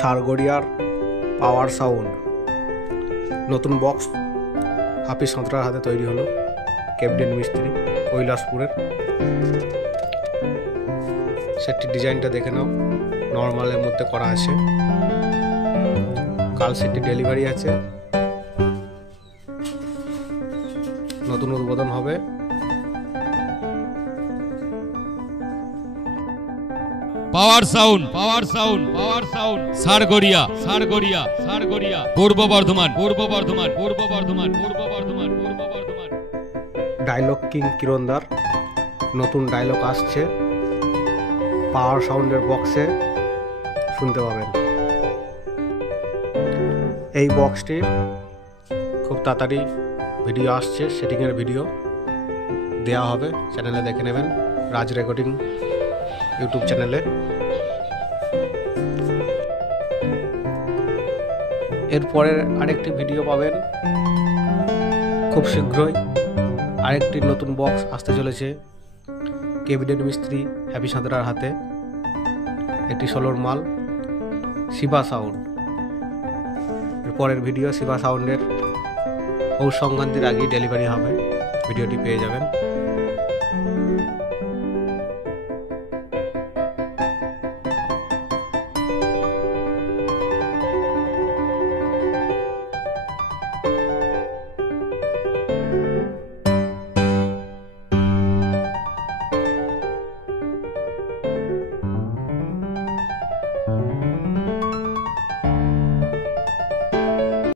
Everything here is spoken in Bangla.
সারগড়িয়ার পাওয়ার সাউন্ড নতুন বক্স হাফিজ সাঁতরার হাতে তৈরি হলো। কেবিনেট মিস্ত্রি কৈলাসপুরের। সেটটির ডিজাইনটা দেখে নাও, নর্মালের মধ্যে করা আছে। কাল সেটটি ডেলিভারি আছে, নতুন উদ্বোধন হবে। পাওয়ার সাউন্ড পাওয়ার সাউন্ড পাওয়ার সাউন্ড সারগড়িয়া সারগড়িয়া সারগড়িয়া পূর্ব বর্ধমান পূর্ব বর্ধমান পূর্ব বর্ধমান পূর্ব বর্ধমান পূর্ব বর্ধমান। ডায়লগ কিং কিরণদার নতুন ডায়লগ আসছে, পাওয়ার সাউন্ডের বক্সে শুনতে পাবেন। এই বক্সটির খুব তাড়াতাড়ি ভিডিও আসছে, সেটিংয়ের ভিডিও দেওয়া হবে, চ্যানেলে দেখে নেবেন, রাজ রেকর্ডিং ইউটিউব চ্যানেলে। এরপরের আরেকটি ভিডিও পাবেন খুব শীঘ্রই। আরেকটি নতুন বক্স আসতে চলেছে কেবিনেট মিস্ত্রি হাফিজ সাঁতরার হাতে। একটি 16 মাল শিবা সাউন্ড। এরপরের ভিডিও শিবা সাউন্ডের পৌষ সংক্রান্তির আগেই ডেলিভারি হবে, ভিডিওটি পেয়ে যাবেন।